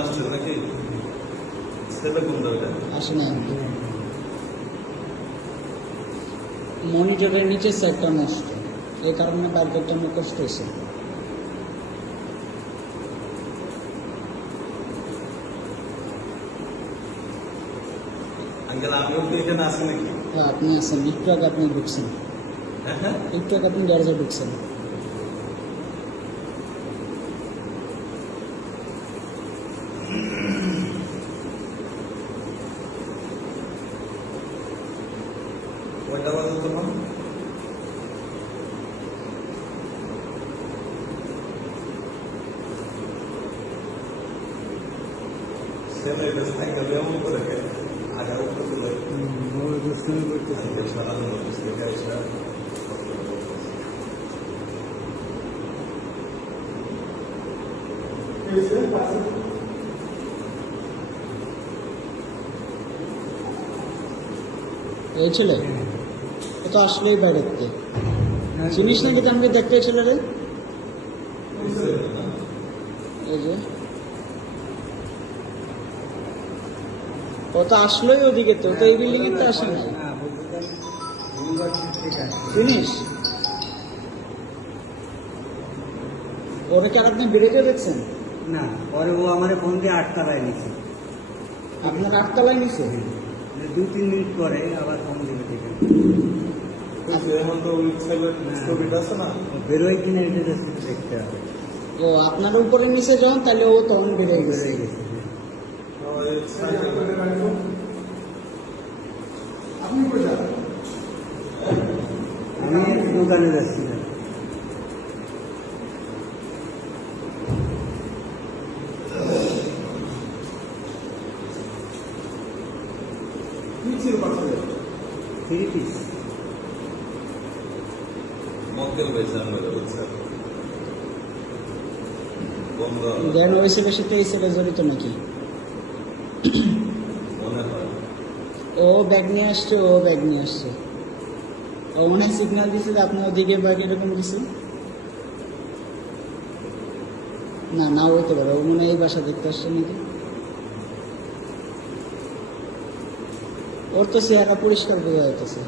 আসছে নাকি আসে না মনিটরের নিচের সাইডটা নষ্ট এই কারণে বার করতে কষ্ট হয়েছে। আঙ্কেল এখানে নাকি? হ্যাঁ আপনি আছেন। একটু আগে আপনি ঢুকছেন। হ্যাঁ হ্যাঁ। একটু আগে আপনি দরজা ঢুকছেন। dar uma outra mão. Se ela ia estar em avião, eu vou dar outra mão. Não, eu vou a em avião. Não, eu vou a em avião. Excelente. তো আসলেই বাইরে থেকে। চিনিস নাকি তো আমাকে দেখতে ছেলে রে? এই যে। ও তো আসলোই ওদিকে তো তো এই বিল্ডিং এর তো আসে না হ্যাঁ চিনিস? ওরা কি আর আপনি বেরোতে দেখছেন? না পরে ও আমার ফোন দিয়ে আটকালায় নিচ্ছে আপনার আটতলায় নিছে? দু তিন মিনিট পরে আবার ফোন দিবে ঠিক আছে। বেরোয় কিনা এটা দেখতে হবে। ও আপনার উপরে নিচে যখন তাহলে ও তখন বেরোয় গেছে। আমি দোকানে যাচ্ছিলাম থ্রি পিস জড়িত নাকি? ও ব্যাগ নিয়ে আসছে ও ব্যাগ নিয়ে আসছে। ও মনে হয় সিগন্যাল দিচ্ছে যে আপনি ওদিকে ব্যাগ এরকম দিছে না না হইতে পারে। ও মনে হয় এই বাসা দেখতে আসছে নাকি? ওর তো চেহারা পরিষ্কার বোঝা যাইতেছে।